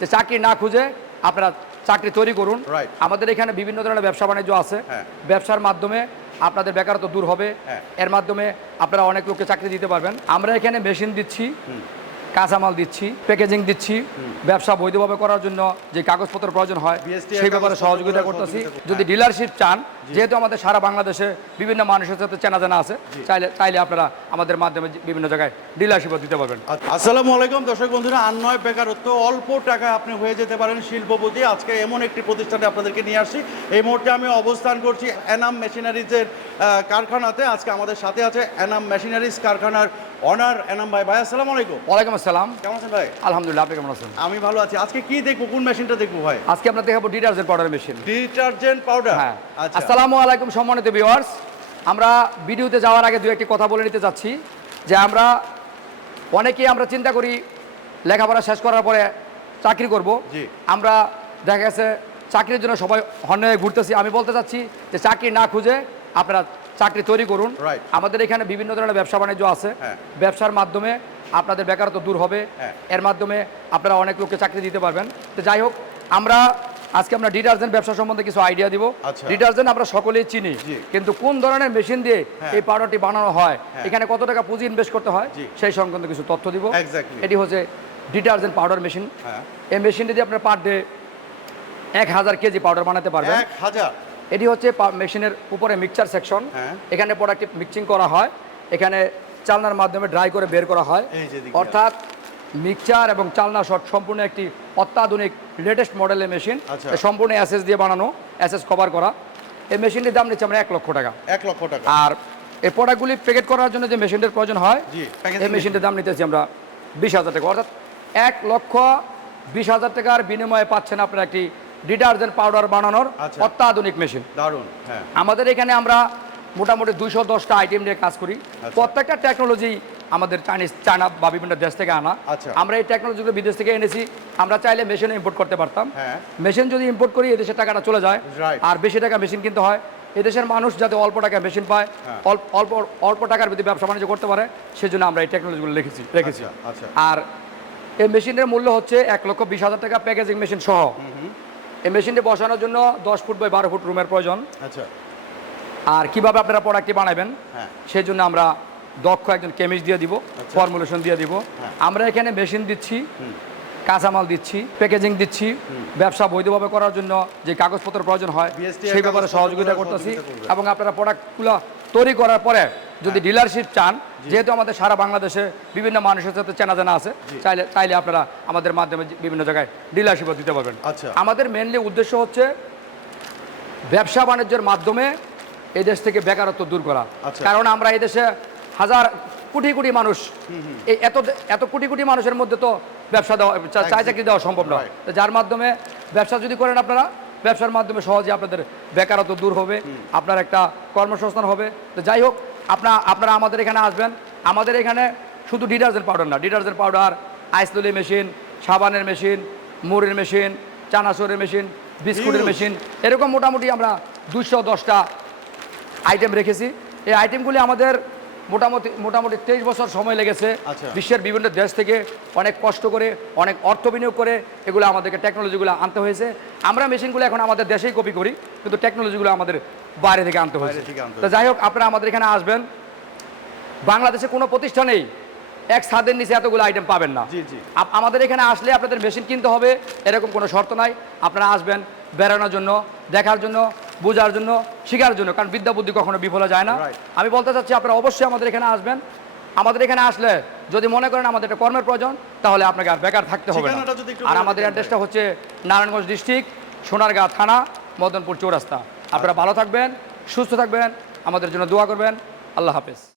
যে চাকরি না খুঁজে আপনারা চাকরি তৈরি করুন। আমাদের এখানে বিভিন্ন ধরনের ব্যবসা বাণিজ্য আছে। হ্যাঁ। ব্যবসার মাধ্যমে আপনাদের বেকারত্ব দূর হবে। হ্যাঁ। এর মাধ্যমে আপনারা অনেক লোককে চাকরি দিতে পারবেন। আমরা এখানে মেশিন দিচ্ছি। কাঁচামাল দিচ্ছি প্যাকেজিং দিচ্ছি ব্যবসা বৈধভাবে করার জন্য যে কাগজপত্র প্রয়োজন হয় সেই ব্যাপারে সহযোগিতা করতেছি। যদি ডিলারশিপ চান যেহেতু আমাদের সারা বাংলাদেশে বিভিন্ন মানুষের সাথে চেনা জানা আছে চাইলে চাইলে আপনারা আমাদের মাধ্যমে বিভিন্ন জায়গায় ডিলারশিপও দিতে পারবেন। আচ্ছা, আসসালামু আলাইকুম দর্শক বন্ধুরা আর নয় বেকারত্ব অল্প টাকায় আপনি হয়ে যেতে পারেন শিল্পপতি। আজকে এমন একটি প্রতিষ্ঠানে আপনাদেরকে নিয়ে আসছি। এই মুহূর্তে আমি অবস্থান করছি এনাম মেশিনারিজের কারখানাতে। আজকে আমাদের সাথে আছে এনাম মেশিনারিজ কারখানার অনার এনাম ভাই ভাই আসসালামু আলাইকুম। ওয়ালাইকুম আসসালাম। কেমন আছেন ভাই? আলহামদুলিল্লাহ আপনি কেমন আছেন? আমি ভালো আছি। আজকে কি দেখব? কোন মেশিনটা দেখব ভাই? আজকে আমরা দেখাবো detergent powder machine. Detergent powder? হ্যাঁ। আচ্ছা। আসসালামু আলাইকুম সম্মানিত ভিউয়ার্স। আমরা ভিডিওতে যাওয়ার আগে দু একটি কথা বলে নিতে চাচ্ছি যে আমরা অনেকেই আমরা চিন্তা করি লেখাপড়া শেষ করার পরে চাকরি করব। জি। আমরা দেখা গেছে চাকরির জন্য সবাই হন্যে ঘুরতেছি। আমি বলতে চাচ্ছি যে চাকরি না খুঁজে আপনারা চাকরি তৈরি করুন। আমাদের এখানে বিভিন্ন ধরনের ব্যবসা বাণিজ্য আছে। হ্যাঁ। ব্যবসার মাধ্যমে আপনাদের বেকারত্ব দূর হবে। হ্যাঁ। এর মাধ্যমে আপনারা অনেক লোককে চাকরি দিতে পারবেন। তো যাই হোক আমরা আজকে আমরা ডিটারজেন্ট ব্যবসা সম্বন্ধে কিছু আইডিয়া দিব। আচ্ছা। ডিটারজেন্ট আমরা সকলেই চিনি। কিন্তু কোন ধরনের মেশিন দিয়ে হ্যাঁ। এই পাউডারটি বানানো হয়। এখানে কত টাকা পুঁজি ইনভেস্ট করতে হয় সেই সংক্রান্ত কিছু তথ্য দিব। এটি হচ্ছে ডিটারজেন্ট পাউডার মেশিন। এই মেশিনটি দিয়ে আপনার পার ডে এক হাজার কেজি পাউডার বানাতে পারবেন। এক হাজার? এটি হচ্ছে মেশিনের উপরে মিক্সচার সেকশন হ্যাঁ। এখানে প্রোডাক্ট মিক্সিং করা হয়। এখানে চালনার মাধ্যমে ড্রাই করে বের করা হয়। অর্থাৎ মিক্সচার এবং চালনা শট সম্পূর্ণ একটি অত্যাধুনিক লেটেস্ট মডেলের মেশিন। সম্পূর্ণ এসএস দিয়ে বানানো এসএস কভার করা। এই মেশিনটির দাম নিচ্ছে আমরা এক লক্ষ টাকা। এক লক্ষ টাকা। আর এই প্রোডাক্টগুলি প্যাকেট করার জন্য যে মেশিনটার প্রয়োজন হয় এই মেশিনটার দাম নিতেছি আমরা বিশ হাজার টাকা। অর্থাৎ এক লক্ষ বিশ হাজার টাকার বিনিময়ে পাচ্ছেন আপনারা একটি ডিটারজেন্ট পাউডার বানানোর আচ্ছা। অত্যাধুনিক মেশিন দারুণ হ্যাঁ আমাদের এখানে আমরা মোটামুটি দুইশো দশটা আইটেম নিয়ে কাজ করি আচ্ছা। প্রত্যেকটা টেকনোলজি আমাদের চাইনিজ চায়না বা বিভিন্ন দেশ থেকে আনা আচ্ছা। আমরা এই টেকনোলজিগুলো বিদেশ থেকে এনেছি আমরা চাইলে মেশিন ইম্পোর্ট করতে পারতাম হ্যাঁ। মেশিন যদি ইম্পোর্ট করি এদেশের টাকাটা চলে যায় আর বেশি টাকা মেশিন কিনতে হয় এদেশের মানুষ যাতে অল্প টাকায় মেশিন পায় হ্যাঁ। অল্প অল্প টাকার ভিতরে ব্যবসা বাণিজ্য করতে পারে সেজন্য আমরা এই টেকনোলজিগুলো রেখেছি রেখেছি। আর এই মেশিনের মূল্য হচ্ছে এক লক্ষ বিশ হাজার টাকা প্যাকেজিং মেশিন সহ এই মেশিনটি বসানোর জন্য দশ ফুট বাই বারো ফুট রুমের প্রয়োজন আচ্ছা আর কীভাবে আপনারা প্রোডাক্টটি বানাবেন হ্যাঁ। সেই জন্য আমরা দক্ষ একজন কেমিস্ট দিয়ে দিব আচ্ছা। ফর্মুলেশন দিয়ে দিব হ্যাঁ। আমরা এখানে মেশিন দিচ্ছি কাঁচামাল দিচ্ছি প্যাকেজিং দিচ্ছি ব্যবসা বৈধভাবে করার জন্য যে কাগজপত্র প্রয়োজন হয় সেই ব্যাপারে সহযোগিতা করতেছি এবং আপনারা প্রোডাক্টগুলো তৈরি করার পরে যদি হ্যাঁ। ডিলারশিপ চান যেহেতু আমাদের সারা বাংলাদেশে বিভিন্ন মানুষের সাথে চেনা জানা আছে চাইলে চাইলে আপনারা আমাদের মাধ্যমে বিভিন্ন জায়গায় ডিলারশিপও দিতে পারবেন। আচ্ছা। আমাদের মেনলি উদ্দেশ্য হচ্ছে ব্যবসা বাণিজ্যের মাধ্যমে এই দেশ থেকে বেকারত্ব দূর করা। আচ্ছা। কারণ আমরা এই দেশে হাজার কোটি কোটি মানুষ। এই এত এত কোটি কোটি মানুষের মধ্যে তো ব্যবসা দেওয়া চাই চাকরি দেওয়া সম্ভব নয় যার মাধ্যমে ব্যবসা যদি করেন আপনারা ব্যবসার মাধ্যমে সহজে আপনাদের বেকারত্ব দূর হবে আপনার একটা কর্মসংস্থান হবে। তো যাই হোক আপনার আপনারা আমাদের এখানে আসবেন। আমাদের এখানে শুধু ডিটারজেন্ট পাউডার না detergent powder ice lolly machine সাবানের মেশিন মুড়ির মেশিন চানাচুরের মেশিন বিস্কুটের মেশিন এরকম মোটামুটি আমরা দুশো দশটা আইটেম রেখেছি। এই আইটেমগুলি আমাদের মোটামুটি মোটামুটি তেইশ বছর সময় লেগেছে। আচ্ছা। বিশ্বের বিভিন্ন দেশ থেকে অনেক কষ্ট করে অনেক অর্থ বিনিয়োগ করে এগুলো আমাদেরকে টেকনোলজিগুলো আনতে হয়েছে। আমরা মেশিনগুলো এখন আমাদের দেশেই কপি করি কিন্তু টেকনোলজিগুলো আমাদের বাইরে থেকে আনতে হয়েছে। তো যাই হোক আপনারা আমাদের এখানে আসবেন। বাংলাদেশে কোনো প্রতিষ্ঠানেই এক ছাদের নিচে এতগুলো আইটেম পাবেন না। আমাদের এখানে আসলে আপনাদের মেশিন কিনতে হবে এরকম কোনো শর্ত নাই। আপনারা আসবেন বেড়ানোর জন্য দেখার জন্য বোঝার জন্য শেখার জন্য কারণ বিদ্যা বুদ্ধি কখনো বিফলে যায় না। আমি বলতে চাচ্ছি আপনারা অবশ্যই আমাদের এখানে আসবেন। আমাদের এখানে আসলে যদি মনে করেন আমাদের একটা কর্মের প্রয়োজন তাহলে আপনাকে আর বেকার থাকতে হবে না। আর আমাদের অ্যাড্রেসটা হচ্ছে নারায়ণগঞ্জ ডিস্ট্রিক্ট সোনারগাঁ থানা মদনপুর চৌরাস্তা। আপনারা ভালো থাকবেন সুস্থ থাকবেন আমাদের জন্য দোয়া করবেন। আল্লাহ হাফেজ।